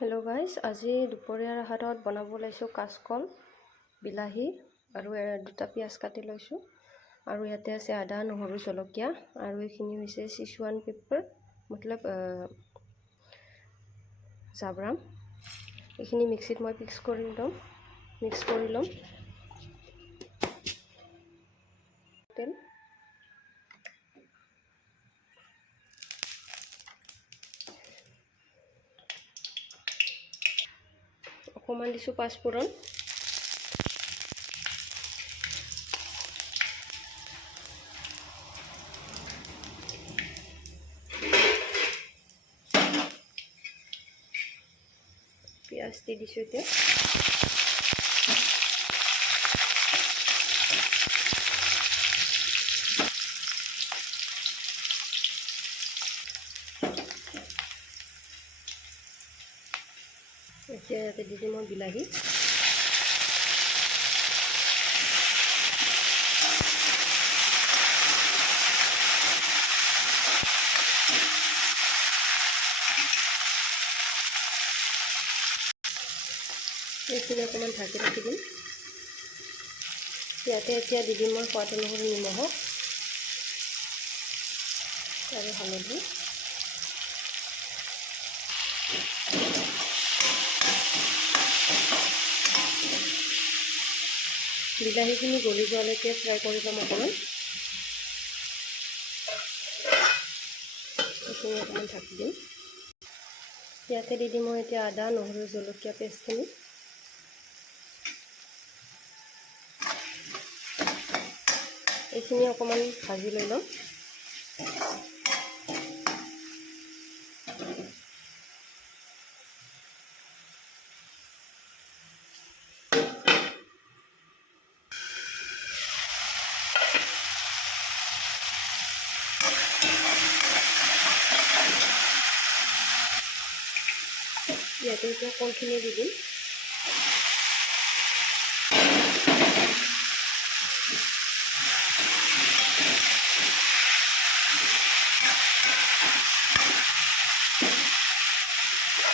Hello' guys, আজি দুপৰীয়াৰ আহাৰত বনাব লৈছোঁ কাচকল, বিলাহী আৰু দুটা পিঁয়াজ কাটি লৈছোঁ। আৰু ইয়াতে আছে আদা, নহৰু, জলকীয়া আৰু এইখিনি হৈছে চিচুৱান পেপাৰ মতলব জাব্ৰাম। এইখিনি মিক্সিত মই মিক্স কৰি ল'ম। তেল অকণমান দিছোঁ পাঁচফোৰণ, পিঁয়াজ দি দিছোঁ এতিয়া। এতিয়া ইয়াতে দি দিম মই বিলাহী। এইখিনি অকণমান ঢাকি ৰাখি দিম। ইয়াতে এতিয়া দি দিম মই সোৱাদ অনুসৰি নিমখ আৰু হালধি। বিলাহীখিনি গলি যোৱালৈকে ফ্ৰাই কৰি ল'ম অকণমান। এইখিনি অকণমান ঢাকি দিম। ইয়াতে দি দিম মই এতিয়া আদা, নহৰু, জলকীয়া পেষ্টখিনি। এইখিনি অকণমান ভাজি লৈ ল'ম। ইয়াতে এতিয়া কলখিনি দি দিম।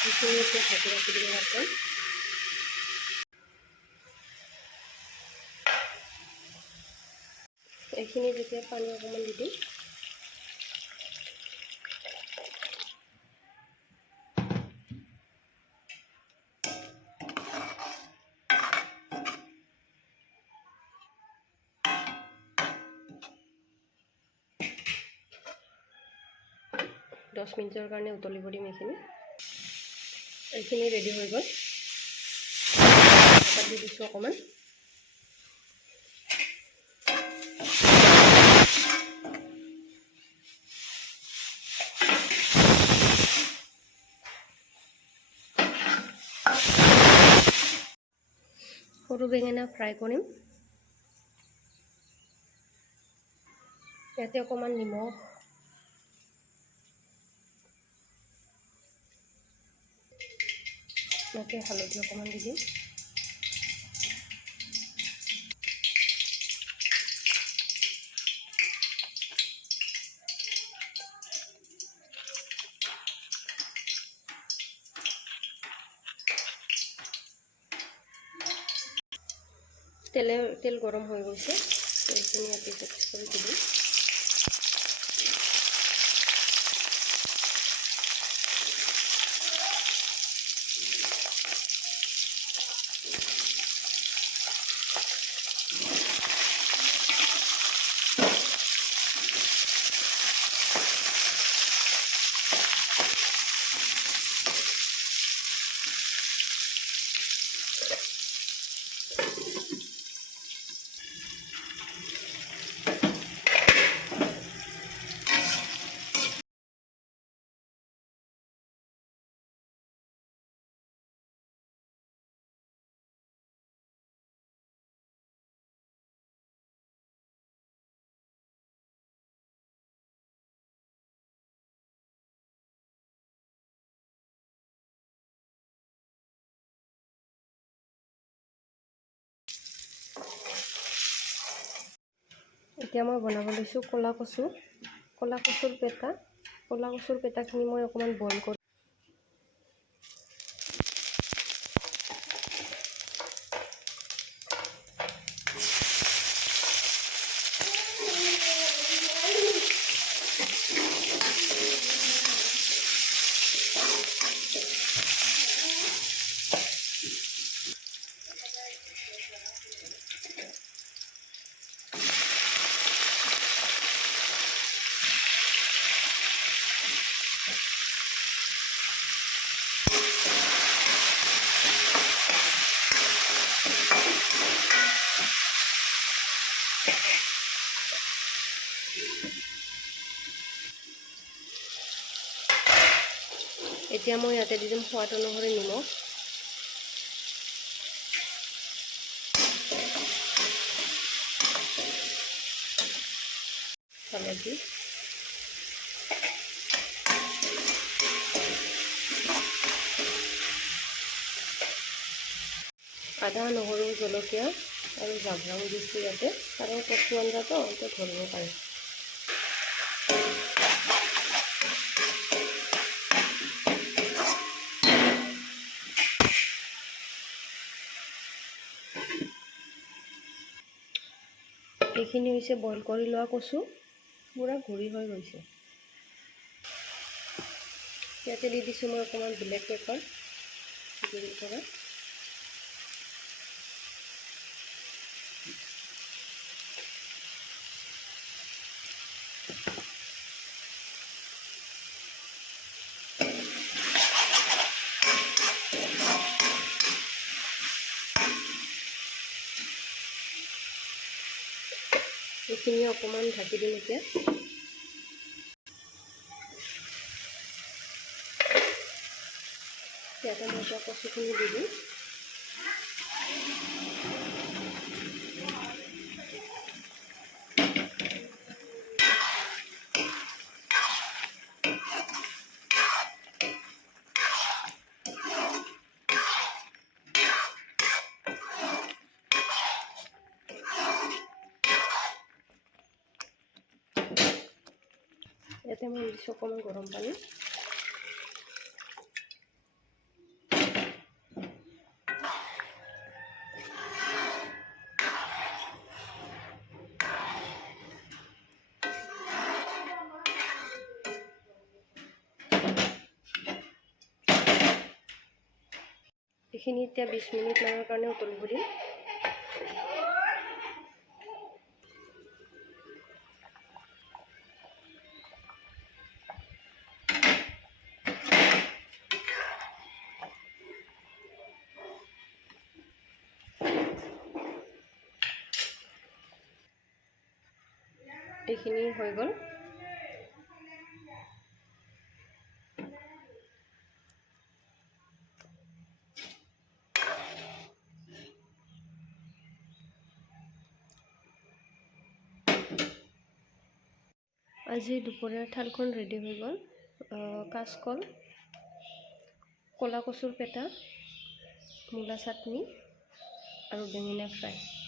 এইখিনি এতিয়া ঢাকি ৰাখি দিব লাগে। এইখিনি যেতিয়া পানী অকণমান দি দিম। দহ মিনিটৰ কাৰণে উতলিব দিম। এইখিনি ৰেডি হৈ গ'ল। দি দিছোঁ অকণমান। সৰু বেঙেনা ফ্ৰাই কৰিম। ইয়াতে অকণমান নিমখ, ইয়াতে হালধি অকণমান দি দিম। তেল গৰম হৈ গৈছে। তেলখিনি ইয়াতে মিক্স কৰি দিম। এতিয়া মই বনাব লৈছোঁ ক'লা কচুৰ পেটা। ক'লা কচুৰ পেটাখিনি মই অকণমান বইল কৰি এতিয়া মই ইয়াতে দি দিম সোৱাদ অনুসৰি নিমখ, হালধি, আদা, নহৰু, জলকীয়া আৰু জাব্ৰাং দিছোঁ ইয়াতে, কাৰণ কচু আঞ্জাটো এতিয়া ধৰিব পাৰে। এইখিনি হৈছে বইল কৰি লোৱা কচু, পুৰা গুড়ি হৈ গৈছে। ইয়াতে দি দিছোঁ মই অকণমান ব্লেক পেপাৰ গুড়ি কৰা। এইখিনি অকণমান ঢাকি দিম এতিয়া। ইয়াতে মই এতিয়া কচুখিনি দি দিম। ইয়াতে মই দিছোঁ অকণমান গৰম পানী। এইখিনি এতিয়া 20 মিনিট মানৰ কাৰণে উতলিব দিম। এইখিনি হৈ গ'ল। আজি দুপৰীয়াৰ থালখন ৰেডি হৈ গ'ল। কাচকল, ক'লা কচুৰ পেটা, মূলা চাটনি আৰু বেঙেনা ফ্ৰাই।